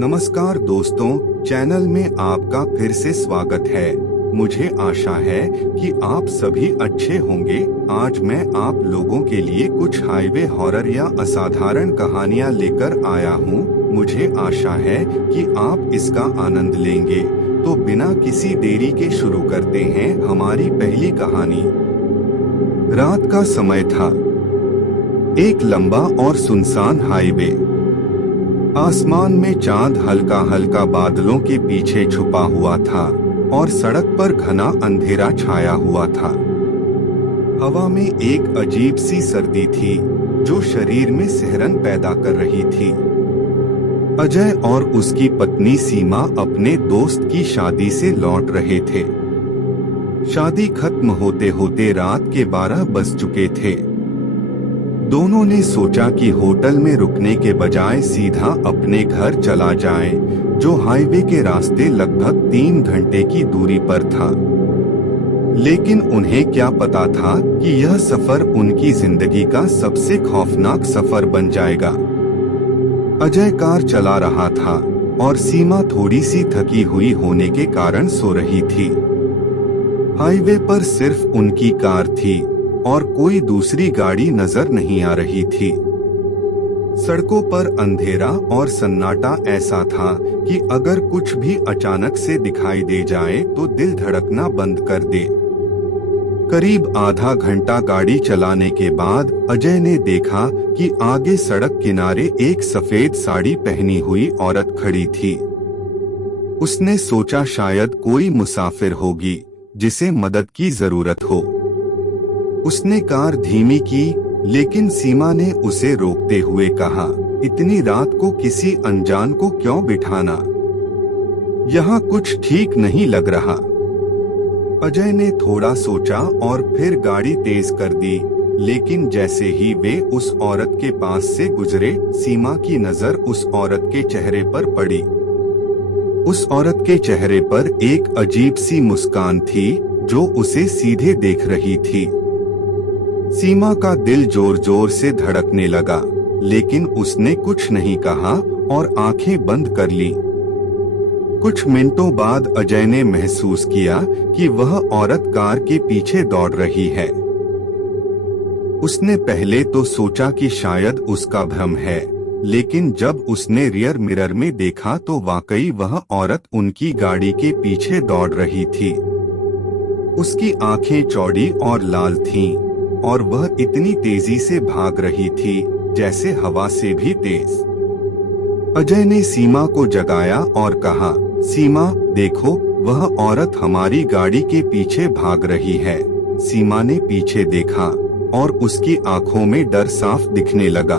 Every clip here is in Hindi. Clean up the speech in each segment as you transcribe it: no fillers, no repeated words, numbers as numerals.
नमस्कार दोस्तों, चैनल में आपका फिर से स्वागत है। मुझे आशा है कि आप सभी अच्छे होंगे। आज मैं आप लोगों के लिए कुछ हाईवे हॉरर या असाधारण कहानियां लेकर आया हूं। मुझे आशा है कि आप इसका आनंद लेंगे। तो बिना किसी देरी के शुरू करते हैं हमारी पहली कहानी। रात का समय था। एक लंबा और सुनसान हाईवे। आसमान में चांद हल्का हल्का बादलों के पीछे छुपा हुआ था और सड़क पर घना अंधेरा छाया हुआ था। हवा में एक अजीब सी सर्दी थी जो शरीर में सिहरन पैदा कर रही थी। अजय और उसकी पत्नी सीमा अपने दोस्त की शादी से लौट रहे थे। शादी खत्म होते होते रात के 12 बज चुके थे। दोनों ने सोचा कि होटल में रुकने के बजाय सीधा अपने घर चला जाएं, जो हाईवे के रास्ते लगभग 3 घंटे की दूरी पर था। लेकिन उन्हें क्या पता था कि यह सफर उनकी जिंदगी का सबसे खौफनाक सफर बन जाएगा। अजय कार चला रहा था और सीमा थोड़ी सी थकी हुई होने के कारण सो रही थी। हाईवे पर सिर्फ उनकी कार थी और कोई दूसरी गाड़ी नजर नहीं आ रही थी। सड़कों पर अंधेरा और सन्नाटा ऐसा था कि अगर कुछ भी अचानक से दिखाई दे जाए तो दिल धड़कना बंद कर दे। करीब आधा घंटा गाड़ी चलाने के बाद अजय ने देखा कि आगे सड़क किनारे एक सफेद साड़ी पहनी हुई औरत खड़ी थी। उसने सोचा शायद कोई मुसाफिर होगी जिसे मदद की जरूरत हो। उसने कार धीमी की, लेकिन सीमा ने उसे रोकते हुए कहा, इतनी रात को किसी अनजान को क्यों बिठाना? यहाँ कुछ ठीक नहीं लग रहा। अजय ने थोड़ा सोचा और फिर गाड़ी तेज कर दी, लेकिन जैसे ही वे उस औरत के पास से गुजरे, सीमा की नजर उस औरत के चेहरे पर पड़ी। उस औरत के चेहरे पर एक अजीब सी मुस्कान थी जो उसे सीधे देख रही थी। सीमा का दिल जोर जोर से धड़कने लगा, लेकिन उसने कुछ नहीं कहा और आंखें बंद कर ली। कुछ मिनटों बाद अजय ने महसूस किया कि वह औरत कार के पीछे दौड़ रही है। उसने पहले तो सोचा कि शायद उसका भ्रम है, लेकिन जब उसने रियर मिरर में देखा तो वाकई वह औरत उनकी गाड़ी के पीछे दौड़ रही थी। उसकी आंखें चौड़ी और लाल थीं, और वह इतनी तेजी से भाग रही थी जैसे हवा से भी तेज। अजय ने सीमा को जगाया और कहा, सीमा देखो, वह औरत हमारी गाड़ी के पीछे भाग रही है। सीमा ने पीछे देखा और उसकी आंखों में डर साफ दिखने लगा।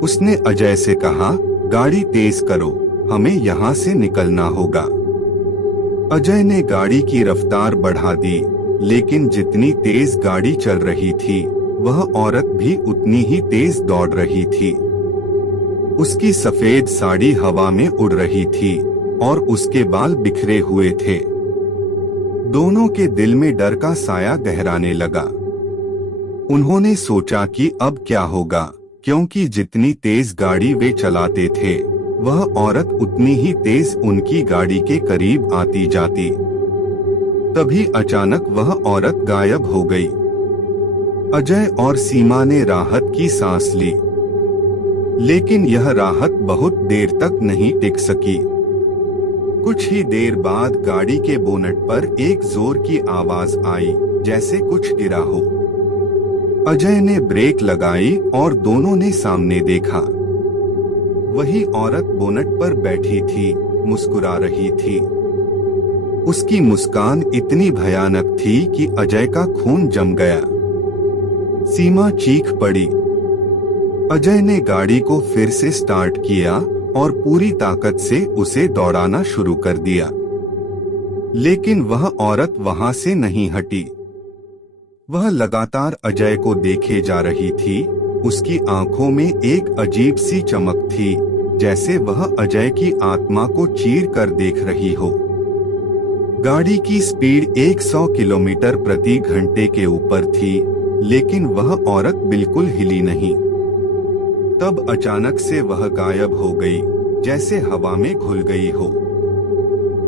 उसने अजय से कहा, गाड़ी तेज करो, हमें यहाँ से निकलना होगा। अजय ने गाड़ी की रफ्तार बढ़ा दी, लेकिन जितनी तेज गाड़ी चल रही थी वह औरत भी उतनी ही तेज दौड़ रही थी। उसकी सफेद साड़ी हवा में उड़ रही थी और उसके बाल बिखरे हुए थे। दोनों के दिल में डर का साया गहराने लगा। उन्होंने सोचा कि अब क्या होगा, क्योंकि जितनी तेज गाड़ी वे चलाते थे वह औरत उतनी ही तेज उनकी गाड़ी के करीब आती जाती। तभी अचानक वह औरत गायब हो गई। अजय और सीमा ने राहत की सांस ली, लेकिन यह राहत बहुत देर तक नहीं टिक सकी। कुछ ही देर बाद गाड़ी के बोनट पर एक जोर की आवाज आई, जैसे कुछ गिरा हो। अजय ने ब्रेक लगाई और दोनों ने सामने देखा। वही औरत बोनट पर बैठी थी, मुस्कुरा रही थी। उसकी मुस्कान इतनी भयानक थी कि अजय का खून जम गया। सीमा चीख पड़ी। अजय ने गाड़ी को फिर से स्टार्ट किया और पूरी ताकत से उसे दौड़ाना शुरू कर दिया, लेकिन वह औरत वहां से नहीं हटी। वह लगातार अजय को देखे जा रही थी। उसकी आंखों में एक अजीब सी चमक थी, जैसे वह अजय की आत्मा को चीर कर देख रही हो। गाड़ी की स्पीड 100 किलोमीटर प्रति घंटे के ऊपर थी, लेकिन वह औरत बिल्कुल हिली नहीं। तब अचानक से वह गायब हो गई जैसे हवा में घुल गई हो।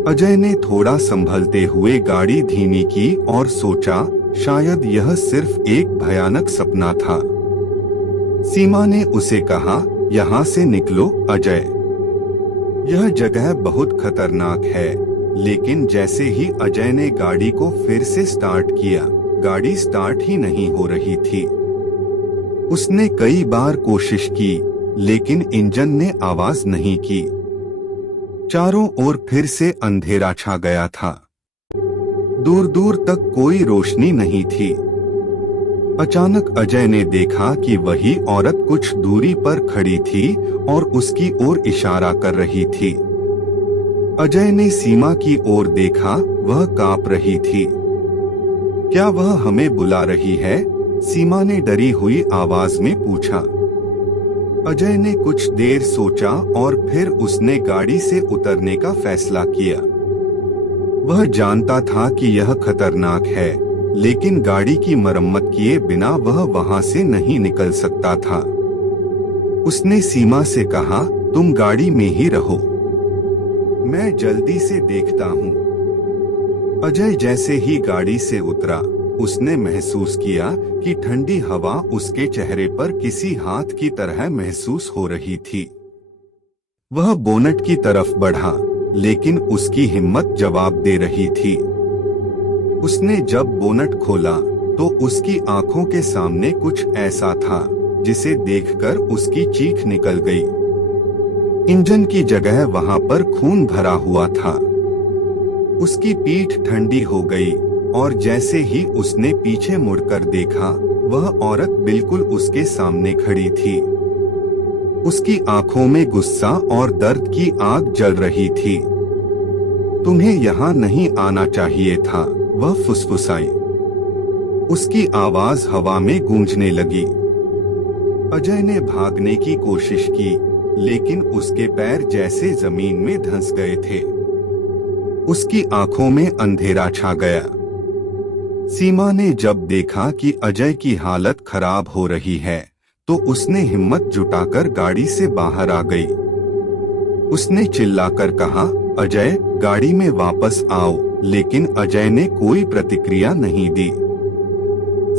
अजय ने थोड़ा संभलते हुए गाड़ी धीमी की और सोचा, शायद यह सिर्फ एक भयानक सपना था। सीमा ने उसे कहा, यहाँ से निकलो अजय, यह जगह बहुत खतरनाक है। लेकिन जैसे ही अजय ने गाड़ी को फिर से स्टार्ट किया, गाड़ी स्टार्ट ही नहीं हो रही थी। उसने कई बार कोशिश की, लेकिन इंजन ने आवाज नहीं की। चारों ओर फिर से अंधेरा छा गया था। दूर दूर तक कोई रोशनी नहीं थी। अचानक अजय ने देखा कि वही औरत कुछ दूरी पर खड़ी थी और उसकी ओर इशारा कर रही थी। अजय ने सीमा की ओर देखा, वह कांप रही थी। क्या वह हमें बुला रही है? सीमा ने डरी हुई आवाज में पूछा। अजय ने कुछ देर सोचा और फिर उसने गाड़ी से उतरने का फैसला किया। वह जानता था कि यह खतरनाक है, लेकिन गाड़ी की मरम्मत किए बिना वह वहां से नहीं निकल सकता था। उसने सीमा से कहा, तुम गाड़ी में ही रहो, मैं जल्दी से देखता हूँ। अजय जैसे ही गाड़ी से उतरा, उसने महसूस किया कि ठंडी हवा उसके चेहरे पर किसी हाथ की तरह महसूस हो रही थी। वह बोनट की तरफ बढ़ा, लेकिन उसकी हिम्मत जवाब दे रही थी। उसने जब बोनट खोला तो उसकी आंखों के सामने कुछ ऐसा था जिसे देखकर उसकी चीख निकल गई। इंजन की जगह वहां पर खून भरा हुआ था। उसकी पीठ ठंडी हो गई और जैसे ही उसने पीछे मुड़कर देखा, वह औरत बिल्कुल उसके सामने खड़ी थी। उसकी आंखों में गुस्सा और दर्द की आग जल रही थी। तुम्हें यहाँ नहीं आना चाहिए था, वह फुसफुसाई। उसकी आवाज हवा में गूंजने लगी। अजय ने भागने की कोशिश की, लेकिन उसके पैर जैसे जमीन में धंस गए थे। उसकी आंखों में अंधेरा छा गया। सीमा ने जब देखा कि अजय की हालत खराब हो रही है, तो उसने हिम्मत जुटाकर गाड़ी से बाहर आ गई। उसने चिल्लाकर कहा, अजय, गाड़ी में वापस आओ, लेकिन अजय ने कोई प्रतिक्रिया नहीं दी।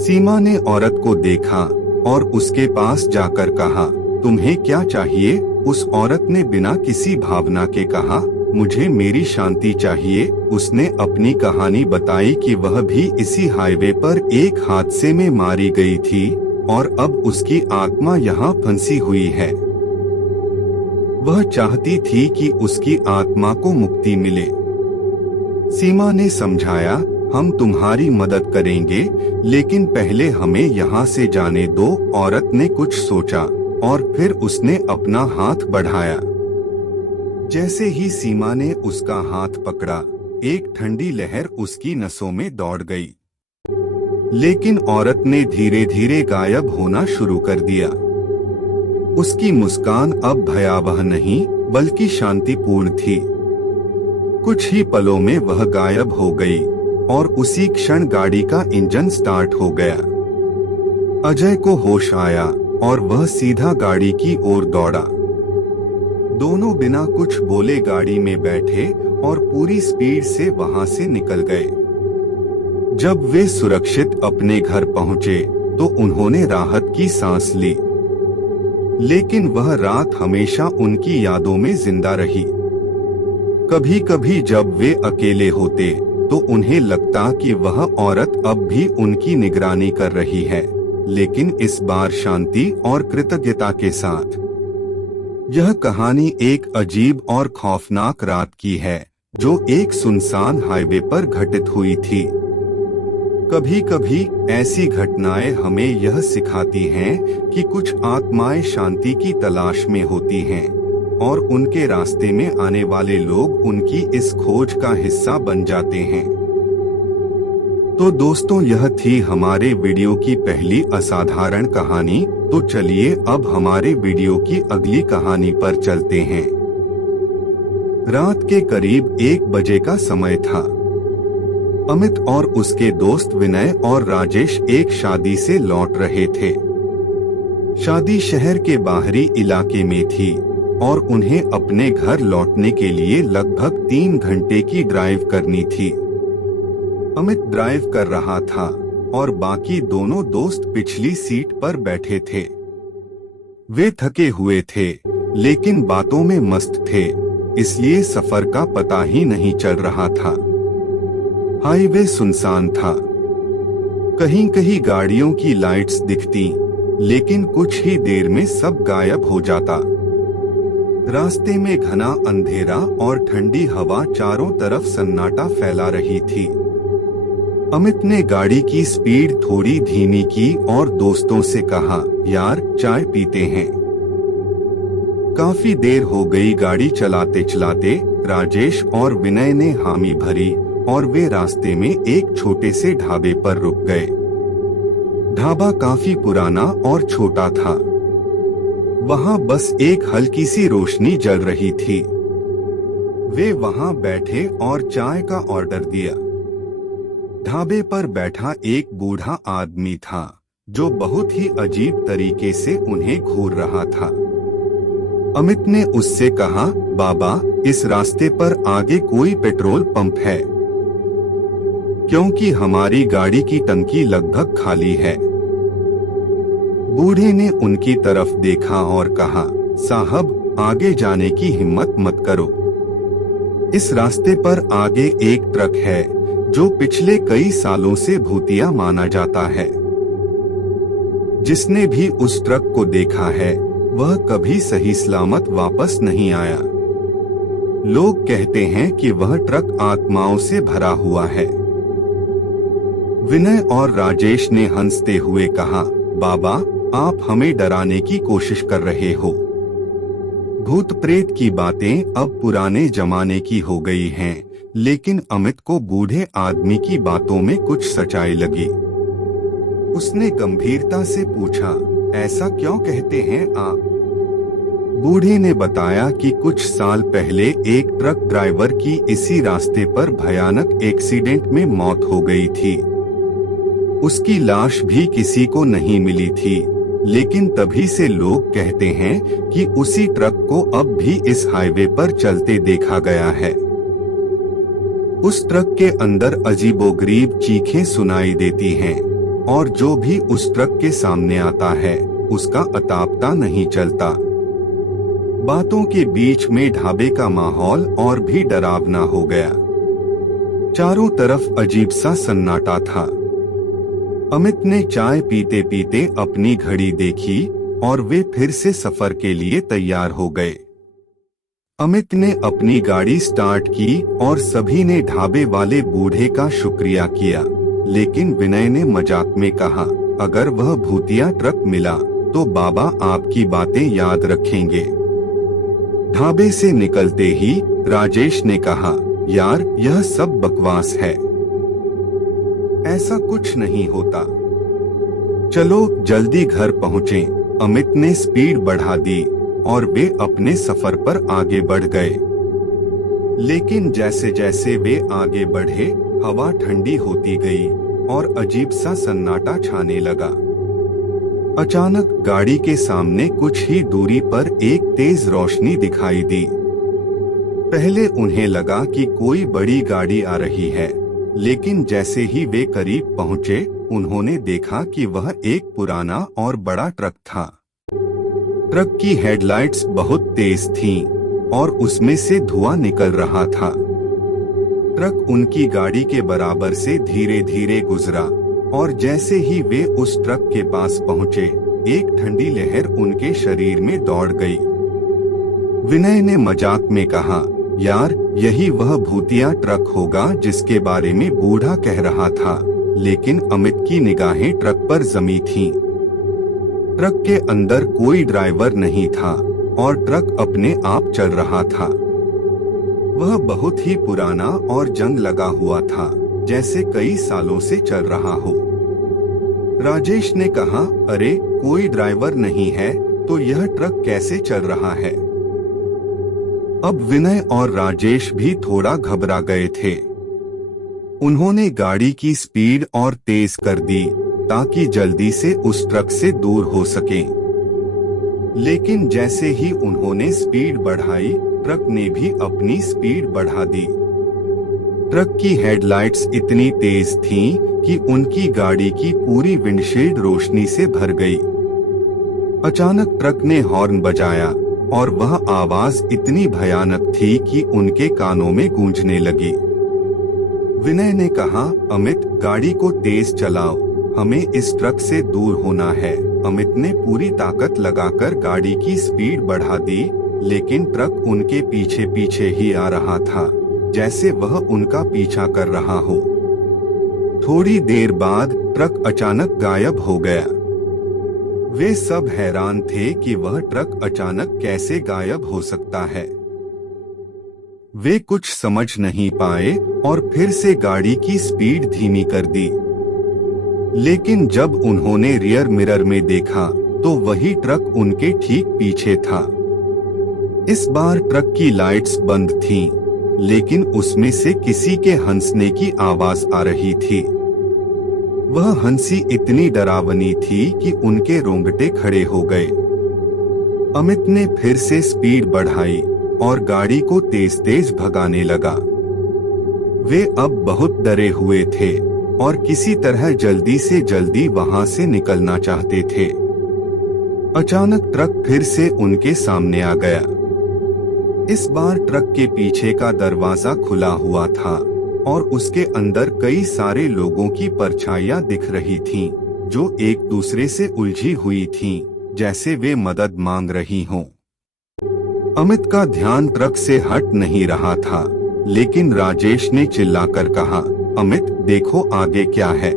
सीमा ने औरत को देखा और उसके पास जाकर कहा, तुम्हें क्या चाहिए? उस औरत ने बिना किसी भावना के कहा, मुझे मेरी शांति चाहिए। उसने अपनी कहानी बताई कि वह भी इसी हाईवे पर एक हादसे में मारी गई थी और अब उसकी आत्मा यहाँ फंसी हुई है। वह चाहती थी कि उसकी आत्मा को मुक्ति मिले। सीमा ने समझाया, हम तुम्हारी मदद करेंगे, लेकिन पहले हमें यहाँ से जाने दो। औरत ने कुछ सोचा और फिर उसने अपना हाथ बढ़ाया। जैसे ही सीमा ने उसका हाथ पकड़ा, एक ठंडी लहर उसकी नसों में दौड़ गई। लेकिन औरत ने धीरे धीरे गायब होना शुरू कर दिया। उसकी मुस्कान अब भयावह नहीं, बल्कि शांतिपूर्ण थी। कुछ ही पलों में वह गायब हो गई और उसी क्षण गाड़ी का इंजन स्टार्ट हो गया। अजय को होश आया और वह सीधा गाड़ी की ओर दौड़ा। दोनों बिना कुछ बोले गाड़ी में बैठे और पूरी स्पीड से वहां से निकल गए। जब वे सुरक्षित अपने घर पहुंचे, तो उन्होंने राहत की सांस ली। लेकिन वह रात हमेशा उनकी यादों में जिंदा रही। कभी कभी जब वे अकेले होते, तो उन्हें लगता कि वह औरत अब भी उनकी निगरानी कर रही है, लेकिन इस बार शांति और कृतज्ञता के साथ। यह कहानी एक अजीब और खौफनाक रात की है, जो एक सुनसान हाईवे पर घटित हुई थी। कभी कभी ऐसी घटनाएं हमें यह सिखाती हैं कि कुछ आत्माएं शांति की तलाश में होती हैं और उनके रास्ते में आने वाले लोग उनकी इस खोज का हिस्सा बन जाते हैं। तो दोस्तों, यह थी हमारे वीडियो की पहली असाधारण कहानी। तो चलिए अब हमारे वीडियो की अगली कहानी पर चलते हैं। रात के करीब 1 बजे का समय था। अमित और उसके दोस्त विनय और राजेश एक शादी से लौट रहे थे। शादी शहर के बाहरी इलाके में थी और उन्हें अपने घर लौटने के लिए लगभग 3 घंटे की ड्राइव करनी थी। अमित ड्राइव कर रहा था और बाकी दोनों दोस्त पिछली सीट पर बैठे थे। वे थके हुए थे, लेकिन बातों में मस्त थे, इसलिए सफर का पता ही नहीं चल रहा था। हाईवे सुनसान था। कहीं कहीं गाड़ियों की लाइट्स दिखती, लेकिन कुछ ही देर में सब गायब हो जाता। रास्ते में घना अंधेरा और ठंडी हवा चारों तरफ सन्नाटा फैला रही थी। अमित ने गाड़ी की स्पीड थोड़ी धीमी की और दोस्तों से कहा, यार चाय पीते हैं। काफी देर हो गई गाड़ी चलाते चलाते राजेश और विनय ने हामी भरी और वे रास्ते में एक छोटे से ढाबे पर रुक गए। ढाबा काफी पुराना और छोटा था। वहां बस एक हल्की सी रोशनी जल रही थी। वे वहां बैठे और चाय का ऑर्डर दिया। ढाबे पर बैठा एक बूढ़ा आदमी था जो बहुत ही अजीब तरीके से उन्हें घूर रहा था। अमित ने उससे कहा, बाबा इस रास्ते पर आगे कोई पेट्रोल पंप है? क्योंकि हमारी गाड़ी की टंकी लगभग खाली है। बूढ़े ने उनकी तरफ देखा और कहा, साहब आगे जाने की हिम्मत मत करो। इस रास्ते पर आगे एक ट्रक है जो पिछले कई सालों से भूतिया माना जाता है। जिसने भी उस ट्रक को देखा है वह कभी सही सलामत वापस नहीं आया। लोग कहते हैं कि वह ट्रक आत्माओं से भरा हुआ है। विनय और राजेश ने हंसते हुए कहा, बाबा आप हमें डराने की कोशिश कर रहे हो। भूत प्रेत की बातें अब पुराने जमाने की हो गई हैं, लेकिन अमित को बूढ़े आदमी की बातों में कुछ सच्चाई लगी। उसने गंभीरता से पूछा, ऐसा क्यों कहते हैं आप? बूढ़े ने बताया कि कुछ साल पहले एक ट्रक ड्राइवर की इसी रास्ते पर भयानक एक्सीडेंट में मौत हो गई थी। उसकी लाश भी किसी को नहीं मिली थी, लेकिन तभी से लोग कहते हैं कि उसी ट्रक को अब भी इस हाईवे पर चलते देखा गया है। उस ट्रक के अंदर अजीबोगरीब चीखें सुनाई देती हैं और जो भी उस ट्रक के सामने आता है उसका अता पता नहीं चलता। बातों के बीच में ढाबे का माहौल और भी डरावना हो गया। चारों तरफ अजीब सा सन्नाटा था। अमित ने चाय पीते पीते अपनी घड़ी देखी और वे फिर से सफर के लिए तैयार हो गए। अमित ने अपनी गाड़ी स्टार्ट की और सभी ने ढाबे वाले बूढ़े का शुक्रिया किया, लेकिन विनय ने मजाक में कहा, अगर वह भूतिया ट्रक मिला तो बाबा आपकी बातें याद रखेंगे। ढाबे से निकलते ही राजेश ने कहा, यार यह सब बकवास है, ऐसा कुछ नहीं होता। चलो जल्दी घर पहुँचें। अमित ने स्पीड बढ़ा दी और वे अपने सफर पर आगे बढ़ गए। लेकिन जैसे जैसे वे आगे बढ़े हवा ठंडी होती गई और अजीब सा सन्नाटा छाने लगा। अचानक गाड़ी के सामने कुछ ही दूरी पर एक तेज रोशनी दिखाई दी। पहले उन्हें लगा कि कोई बड़ी गाड़ी आ रही है, लेकिन जैसे ही वे करीब पहुंचे उन्होंने देखा कि वह एक पुराना और बड़ा ट्रक था। ट्रक की हेडलाइट्स बहुत तेज थीं और उसमें से धुआं निकल रहा था। ट्रक उनकी गाड़ी के बराबर से धीरे धीरे गुजरा और जैसे ही वे उस ट्रक के पास पहुंचे एक ठंडी लहर उनके शरीर में दौड़ गई। विनय ने मजाक में कहा, यार यही वह भूतिया ट्रक होगा जिसके बारे में बूढ़ा कह रहा था। लेकिन अमित की निगाहें ट्रक पर जमी थीं। ट्रक के अंदर कोई ड्राइवर नहीं था और ट्रक अपने आप चल रहा था। वह बहुत ही पुराना और जंग लगा हुआ था, जैसे कई सालों से चल रहा हो। राजेश ने कहा, अरे कोई ड्राइवर नहीं है तो यह ट्रक कैसे चल रहा है? अब विनय और राजेश भी थोड़ा घबरा गए थे। उन्होंने गाड़ी की स्पीड और तेज कर दी ताकि जल्दी से उस ट्रक से दूर हो सकें। लेकिन जैसे ही उन्होंने स्पीड बढ़ाई, ट्रक ने भी अपनी स्पीड बढ़ा दी। ट्रक की हेडलाइट्स इतनी तेज थीं कि उनकी गाड़ी की पूरी विंडशील्ड रोशनी से भर गई। अचानक ट्रक ने हॉर्न बजाया और वह आवाज इतनी भयानक थी कि उनके कानों में गूंजने लगी। विनय ने कहा, अमित, गाड़ी को तेज चलाओ, हमें इस ट्रक से दूर होना है। अमित ने पूरी ताकत लगाकर गाड़ी की स्पीड बढ़ा दी, लेकिन ट्रक उनके पीछे पीछे ही आ रहा था, जैसे वह उनका पीछा कर रहा हो। थोड़ी देर बाद ट्रक अचानक गायब हो गया। वे सब हैरान थे कि वह ट्रक अचानक कैसे गायब हो सकता है। वे कुछ समझ नहीं पाए और फिर से गाड़ी की स्पीड धीमी कर दी। लेकिन जब उन्होंने रियर मिरर में देखा तो वही ट्रक उनके ठीक पीछे था। इस बार ट्रक की लाइट्स बंद थीं, लेकिन उसमें से किसी के हंसने की आवाज आ रही थी। वह हंसी इतनी डरावनी थी कि उनके रोंगटे खड़े हो गए। अमित ने फिर से स्पीड बढ़ाई और गाड़ी को तेज तेज भगाने लगा। वे अब बहुत डरे हुए थे और किसी तरह जल्दी से जल्दी वहां से निकलना चाहते थे। अचानक ट्रक फिर से उनके सामने आ गया। इस बार ट्रक के पीछे का दरवाजा खुला हुआ था और उसके अंदर कई सारे लोगों की परछाइयां दिख रही थीं, जो एक दूसरे से उलझी हुई थीं, जैसे वे मदद मांग रही हों। अमित का ध्यान ट्रक से हट नहीं रहा था, लेकिन राजेश ने चिल्लाकर कहा, अमित, देखो आगे क्या है।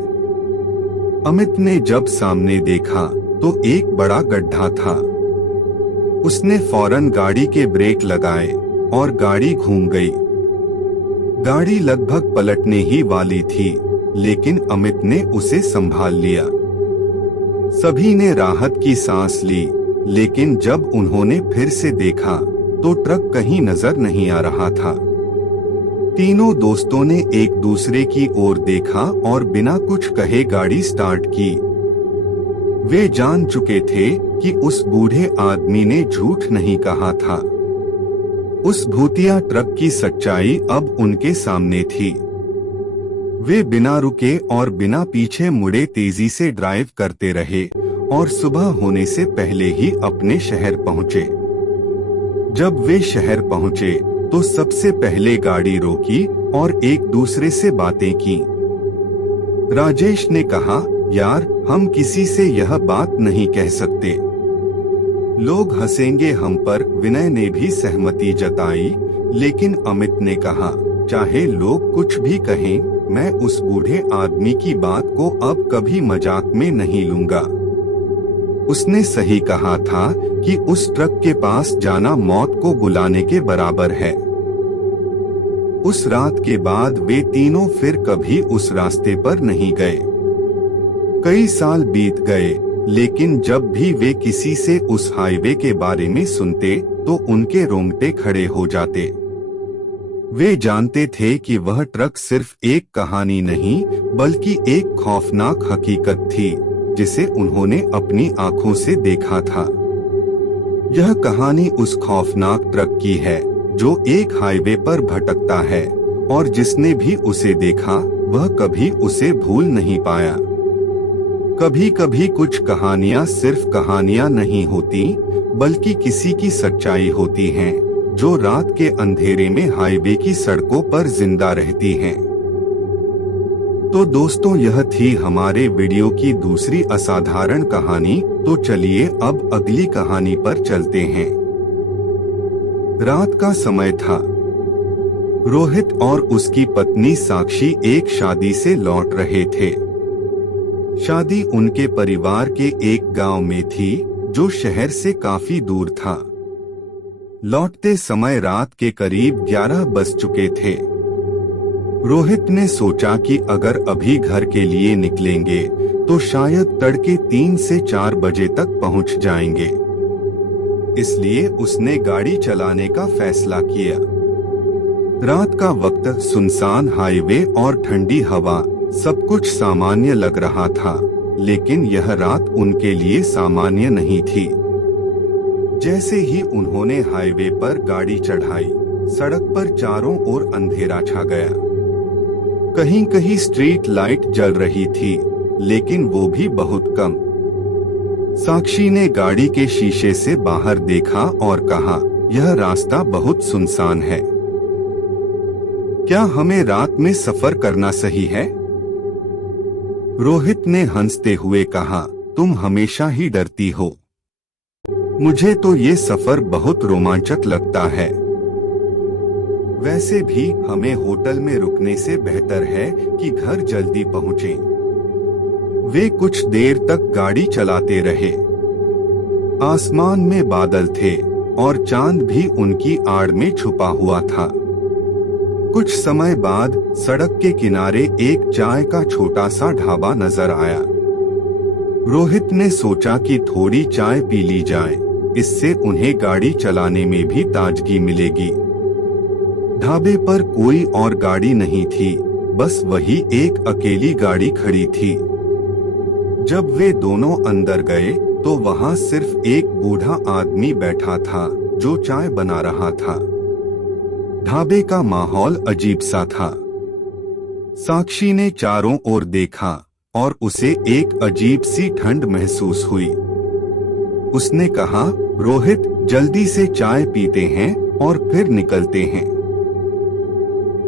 अमित ने जब सामने देखा तो एक बड़ा गड्ढा था। उसने फौरन गाड़ी के ब्रेक लगाए और गाड़ी घूम गई। गाड़ी लगभग पलटने ही वाली थी, लेकिन अमित ने उसे संभाल लिया। सभी ने राहत की सांस ली, लेकिन जब उन्होंने फिर से देखा तो ट्रक कहीं नजर नहीं आ रहा था। तीनों दोस्तों ने एक दूसरे की ओर देखा और बिना कुछ कहे गाड़ी स्टार्ट की। वे जान चुके थे कि उस बूढ़े आदमी ने झूठ नहीं कहा था। उस भूतिया ट्रक की सच्चाई अब उनके सामने थी। वे बिना रुके और बिना पीछे मुड़े तेजी से ड्राइव करते रहे और सुबह होने से पहले ही अपने शहर पहुंचे। जब वे शहर पहुंचे तो सबसे पहले गाड़ी रोकी और एक दूसरे से बातें की। राजेश ने कहा, यार, हम किसी से यह बात नहीं कह सकते, लोग हंसेंगे हम पर। विनय ने भी सहमति जताई, लेकिन अमित ने कहा, चाहे लोग कुछ भी कहें, मैं उस बूढ़े आदमी की बात को अब कभी मजाक में नहीं लूंगा। उसने सही कहा था कि उस ट्रक के पास जाना मौत को बुलाने के बराबर है। उस रात के बाद वे तीनों फिर कभी उस रास्ते पर नहीं गए। कई साल बीत गए, लेकिन जब भी वे किसी से उस हाईवे के बारे में सुनते तो उनके रोंगटे खड़े हो जाते। वे जानते थे कि वह ट्रक सिर्फ एक कहानी नहीं, बल्कि एक खौफनाक हकीकत थी, जिसे उन्होंने अपनी आंखों से देखा था। यह कहानी उस खौफनाक ट्रक की है जो एक हाईवे पर भटकता है, और जिसने भी उसे देखा वह कभी उसे भूल नहीं पाया। कभी कभी कुछ कहानियां सिर्फ कहानियां नहीं होती, बल्कि किसी की सच्चाई होती हैं, जो रात के अंधेरे में हाईवे की सड़कों पर जिंदा रहती हैं। तो दोस्तों, यह थी हमारे वीडियो की दूसरी असाधारण कहानी। तो चलिए अब अगली कहानी पर चलते हैं। रात का समय था। रोहित और उसकी पत्नी साक्षी एक शादी से लौट रहे थे। शादी उनके परिवार के एक गांव में थी, जो शहर से काफी दूर था। लौटते समय रात के करीब 11 बज चुके थे। रोहित ने सोचा कि अगर अभी घर के लिए निकलेंगे तो शायद तड़के 3 से 4 बजे तक पहुंच जाएंगे। इसलिए उसने गाड़ी चलाने का फैसला किया। रात का वक्त, सुनसान हाईवे और ठंडी हवा, सब कुछ सामान्य लग रहा था, लेकिन यह रात उनके लिए सामान्य नहीं थी। जैसे ही उन्होंने हाईवे पर गाड़ी चढ़ाई, सड़क पर चारों ओर अंधेरा छा गया। कहीं कहीं स्ट्रीट लाइट जल रही थी, लेकिन वो भी बहुत कम। साक्षी ने गाड़ी के शीशे से बाहर देखा और कहा, यह रास्ता बहुत सुनसान है। क्या हमें रात में सफर करना सही है? रोहित ने हंसते हुए कहा, तुम हमेशा ही डरती हो। मुझे तो ये सफर बहुत रोमांचक लगता है। वैसे भी हमें होटल में रुकने से बेहतर है कि घर जल्दी पहुंचें। वे कुछ देर तक गाड़ी चलाते रहे। आसमान में बादल थे और चांद भी उनकी आड़ में छुपा हुआ था। कुछ समय बाद सड़क के किनारे एक चाय का छोटा सा ढाबा नजर आया। रोहित ने सोचा कि थोड़ी चाय पी ली जाए, इससे उन्हें गाड़ी चलाने में भी ताजगी मिलेगी। ढाबे पर कोई और गाड़ी नहीं थी, बस वही एक अकेली गाड़ी खड़ी थी। जब वे दोनों अंदर गए तो वहां सिर्फ एक बूढ़ा आदमी बैठा था जो चाय बना रहा था। ढाबे का माहौल अजीब सा था। साक्षी ने चारों ओर देखा और उसे एक अजीब सी ठंड महसूस हुई। उसने कहा, रोहित, जल्दी से चाय पीते हैं और फिर निकलते हैं।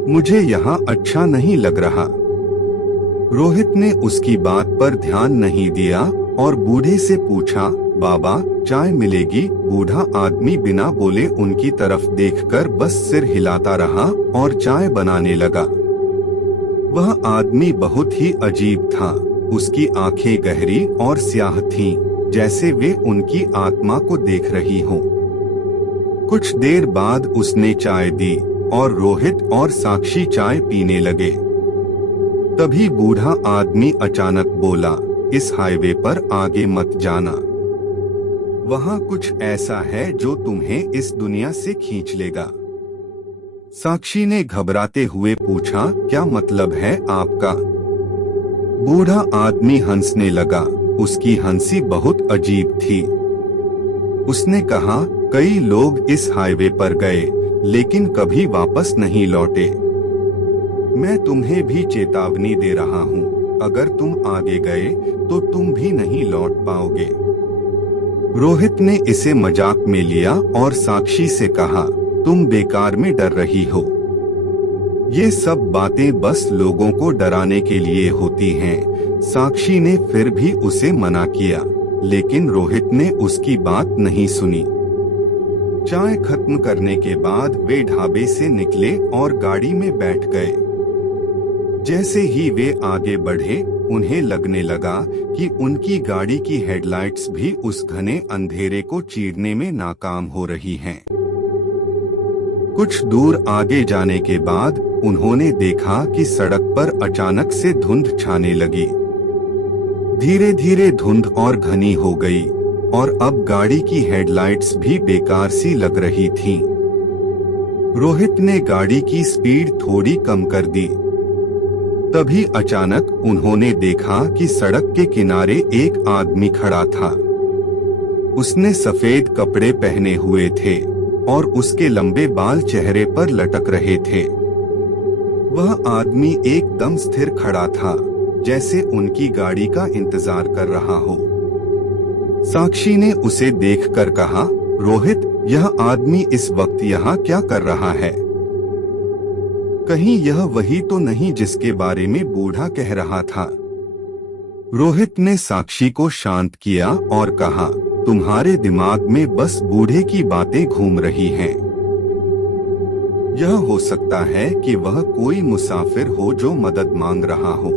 मुझे यहाँ अच्छा नहीं लग रहा। रोहित ने उसकी बात पर ध्यान नहीं दिया और बूढ़े से पूछा, बाबा, चाय मिलेगी? बूढ़ा आदमी बिना बोले उनकी तरफ देखकर बस सिर हिलाता रहा और चाय बनाने लगा। वह आदमी बहुत ही अजीब था। उसकी आंखें गहरी और स्याह थीं, जैसे वे उनकी आत्मा को देख रही हों। कुछ देर बाद उसने चाय दी और रोहित और साक्षी चाय पीने लगे। तभी बूढ़ा आदमी अचानक बोला, इस हाईवे पर आगे मत जाना। वहाँ कुछ ऐसा है जो तुम्हें इस दुनिया से खींच लेगा। साक्षी ने घबराते हुए पूछा, क्या मतलब है आपका? बूढ़ा आदमी हंसने लगा। उसकी हंसी बहुत अजीब थी। उसने कहा, कई लोग इस हाईवे पर गए लेकिन कभी वापस नहीं लौटे। मैं तुम्हें भी चेतावनी दे रहा हूँ, अगर तुम आगे गए तो तुम भी नहीं लौट पाओगे। रोहित ने इसे मजाक में लिया और साक्षी से कहा, तुम बेकार में डर रही हो। ये सब बातें बस लोगों को डराने के लिए होती हैं। साक्षी ने फिर भी उसे मना किया, लेकिन रोहित ने उसकी बात नहीं सुनी। चाय खत्म करने के बाद वे ढाबे से निकले और गाड़ी में बैठ गए। जैसे ही वे आगे बढ़े, उन्हें लगने लगा कि उनकी गाड़ी की हेडलाइट्स भी उस घने अंधेरे को चीरने में नाकाम हो रही हैं। कुछ दूर आगे जाने के बाद उन्होंने देखा कि सड़क पर अचानक से धुंध छाने लगी। धीरे धीरे धुंध और घनी हो गई और अब गाड़ी की हेडलाइट्स भी बेकार सी लग रही थीं। रोहित ने गाड़ी की स्पीड थोड़ी कम कर दी। तभी अचानक उन्होंने देखा कि सड़क के किनारे एक आदमी खड़ा था। उसने सफेद कपड़े पहने हुए थे और उसके लंबे बाल चेहरे पर लटक रहे थे। वह आदमी एकदम स्थिर खड़ा था, जैसे उनकी गाड़ी का इंतजार कर रहा हो। साक्षी ने उसे देखकर कहा, रोहित, यह आदमी इस वक्त यहाँ क्या कर रहा है? कहीं यह वही तो नहीं जिसके बारे में बूढ़ा कह रहा था? रोहित ने साक्षी को शांत किया और कहा, तुम्हारे दिमाग में बस बूढ़े की बातें घूम रही हैं। यह हो सकता है कि वह कोई मुसाफिर हो जो मदद मांग रहा हो।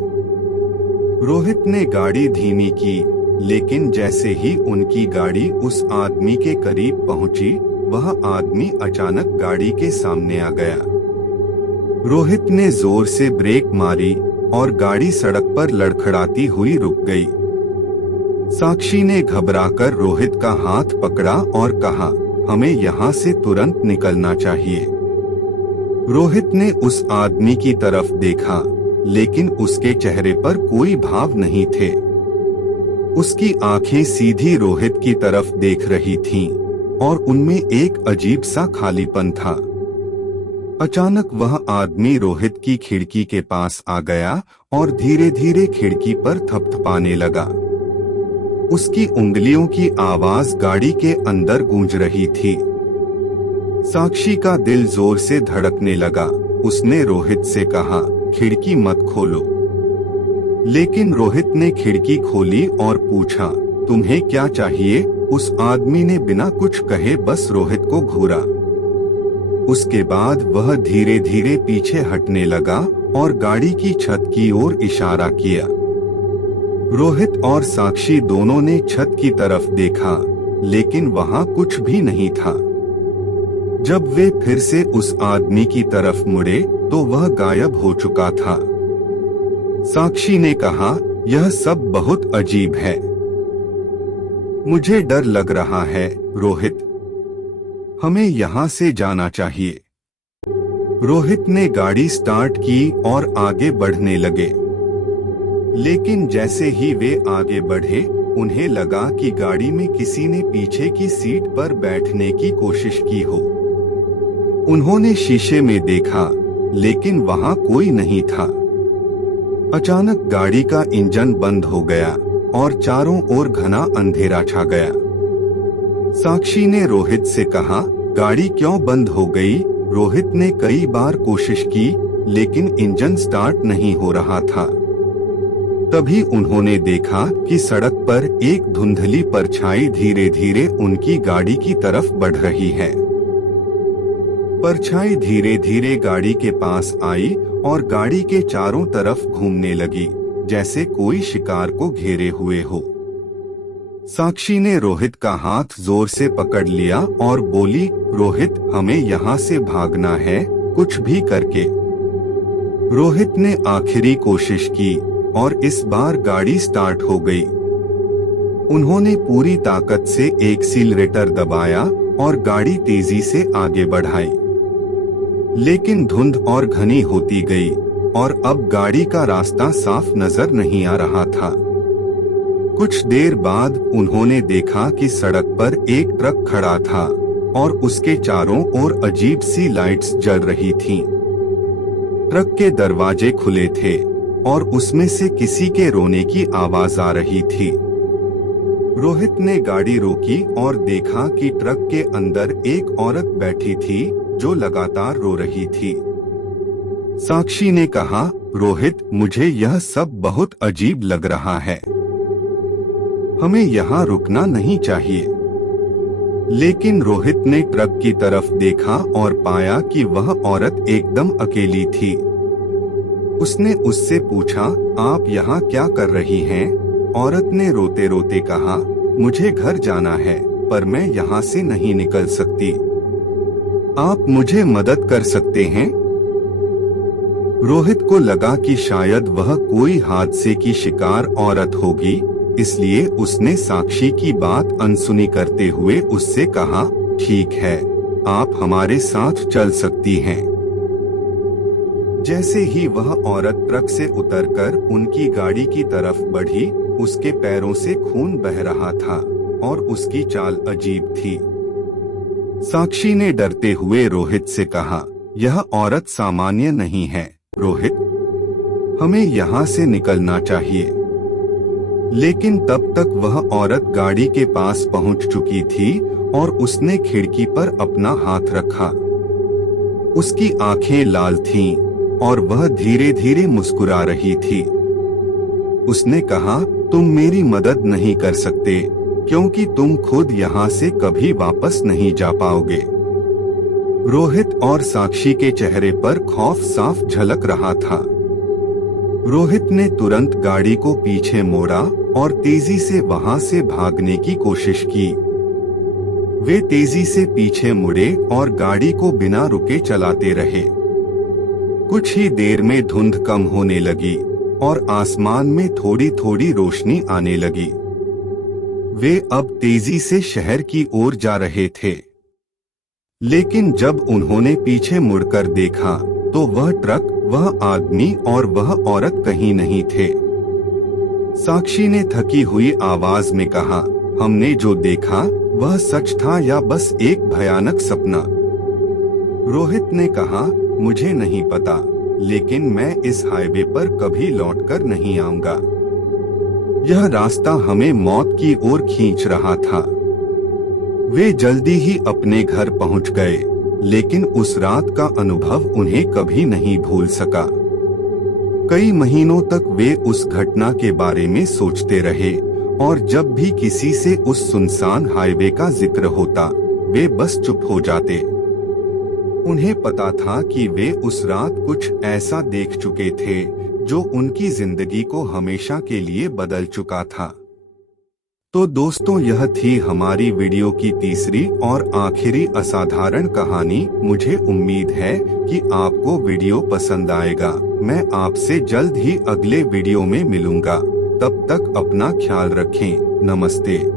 रोहित ने गाड़ी धीमी की, लेकिन जैसे ही उनकी गाड़ी उस आदमी के करीब पहुंची, वह आदमी अचानक गाड़ी के सामने आ गया। रोहित ने जोर से ब्रेक मारी और गाड़ी सड़क पर लड़खड़ाती हुई रुक गई। साक्षी ने घबराकर रोहित का हाथ पकड़ा और कहा, हमें यहाँ से तुरंत निकलना चाहिए। रोहित ने उस आदमी की तरफ देखा, लेकिन उसके चेहरे पर कोई भाव नहीं थे। उसकी आंखें सीधी रोहित की तरफ देख रही थीं, और उनमें एक अजीब सा खालीपन था। अचानक वह आदमी रोहित की खिड़की के पास आ गया और धीरे धीरे खिड़की पर थपथपाने लगा। उसकी उंगलियों की आवाज गाड़ी के अंदर गूंज रही थी। साक्षी का दिल जोर से धड़कने लगा। उसने रोहित से कहा, खिड़की मत खोलो। लेकिन रोहित ने खिड़की खोली और पूछा, तुम्हें क्या चाहिए? उस आदमी ने बिना कुछ कहे बस रोहित को घूरा। उसके बाद वह धीरे धीरे पीछे हटने लगा और गाड़ी की छत की ओर इशारा किया। रोहित और साक्षी दोनों ने छत की तरफ देखा, लेकिन वहां कुछ भी नहीं था। जब वे फिर से उस आदमी की तरफ मुड़े तो वह गायब हो चुका था। साक्षी ने कहा, यह सब बहुत अजीब है। मुझे डर लग रहा है रोहित, हमें यहाँ से जाना चाहिए। रोहित ने गाड़ी स्टार्ट की और आगे बढ़ने लगे। लेकिन जैसे ही वे आगे बढ़े, उन्हें लगा कि गाड़ी में किसी ने पीछे की सीट पर बैठने की कोशिश की हो। उन्होंने शीशे में देखा, लेकिन वहां कोई नहीं था। अचानक गाड़ी का इंजन बंद हो गया और चारों ओर घना अंधेरा छा गया। साक्षी ने रोहित से कहा, गाड़ी क्यों बंद हो गई? रोहित ने कई बार कोशिश की, लेकिन इंजन स्टार्ट नहीं हो रहा था। तभी उन्होंने देखा कि सड़क पर एक धुंधली परछाई धीरे धीरे उनकी गाड़ी की तरफ बढ़ रही है। परछाई धीरे धीरे गाड़ी के पास आई और गाड़ी के चारों तरफ घूमने लगी, जैसे कोई शिकार को घेरे हुए हो। साक्षी ने रोहित का हाथ जोर से पकड़ लिया और बोली, रोहित, हमें यहाँ से भागना है, कुछ भी करके। रोहित ने आखिरी कोशिश की और इस बार गाड़ी स्टार्ट हो गई। उन्होंने पूरी ताकत से एक्सीलरेटर दबाया और गाड़ी तेजी से आगे बढ़ाई। लेकिन धुंध और घनी होती गई और अब गाड़ी का रास्ता साफ नजर नहीं आ रहा था। कुछ देर बाद उन्होंने देखा कि सड़क पर एक ट्रक खड़ा था और उसके चारों ओर अजीब सी लाइट्स जल रही थीं। ट्रक के दरवाजे खुले थे और उसमें से किसी के रोने की आवाज आ रही थी। रोहित ने गाड़ी रोकी और देखा कि ट्रक के अंदर एक औरत बैठी थी जो लगातार रो रही थी। साक्षी ने कहा, रोहित, मुझे यह सब बहुत अजीब लग रहा है, हमें यहाँ रुकना नहीं चाहिए। लेकिन रोहित ने ट्रक की तरफ देखा और पाया कि वह औरत एकदम अकेली थी। उसने उससे पूछा, आप यहाँ क्या कर रही हैं? औरत ने रोते रोते कहा, मुझे घर जाना है, पर मैं यहाँ से नहीं निकल सकती। आप मुझे मदद कर सकते हैं? रोहित को लगा कि शायद वह कोई हादसे की शिकार औरत होगी, इसलिए उसने साक्षी की बात अनसुनी करते हुए उससे कहा, ठीक है, आप हमारे साथ चल सकती हैं। जैसे ही वह औरत ट्रक से उतरकर उनकी गाड़ी की तरफ बढ़ी, उसके पैरों से खून बह रहा था और उसकी चाल अजीब थी। साक्षी ने डरते हुए रोहित से कहा, यह औरत सामान्य नहीं है रोहित, हमें यहाँ से निकलना चाहिए। लेकिन तब तक वह औरत गाड़ी के पास पहुँच चुकी थी और उसने खिड़की पर अपना हाथ रखा। उसकी आंखें लाल थीं और वह धीरे धीरे मुस्कुरा रही थी। उसने कहा, तुम मेरी मदद नहीं कर सकते क्योंकि तुम खुद यहाँ से कभी वापस नहीं जा पाओगे। रोहित और साक्षी के चेहरे पर खौफ साफ झलक रहा था। रोहित ने तुरंत गाड़ी को पीछे मोड़ा और तेजी से वहां से भागने की कोशिश की। वे तेजी से पीछे मुड़े और गाड़ी को बिना रुके चलाते रहे। कुछ ही देर में धुंध कम होने लगी और आसमान में थोड़ी थोड़ी रोशनी आने लगी। वे अब तेजी से शहर की ओर जा रहे थे। लेकिन जब उन्होंने पीछे मुड़कर देखा तो वह ट्रक, वह आदमी और वह औरत कहीं नहीं थे। साक्षी ने थकी हुई आवाज में कहा, हमने जो देखा वह सच था या बस एक भयानक सपना? रोहित ने कहा, मुझे नहीं पता, लेकिन मैं इस हाईवे पर कभी लौटकर नहीं आऊंगा। यह रास्ता हमें मौत की ओर खींच रहा था। वे जल्दी ही अपने घर पहुंच गए, लेकिन उस रात का अनुभव उन्हें कभी नहीं भूल सका। कई महीनों तक वे उस घटना के बारे में सोचते रहे, और जब भी किसी से उस सुनसान हाईवे का जिक्र होता, वे बस चुप हो जाते। उन्हें पता था कि वे उस रात कुछ ऐसा देख चुके थे जो उनकी जिंदगी को हमेशा के लिए बदल चुका था। तो दोस्तों, यह थी हमारी वीडियो की तीसरी और आखिरी असाधारण कहानी। मुझे उम्मीद है कि आपको वीडियो पसंद आएगा। मैं आपसे जल्द ही अगले वीडियो में मिलूंगा। तब तक अपना ख्याल रखें। नमस्ते।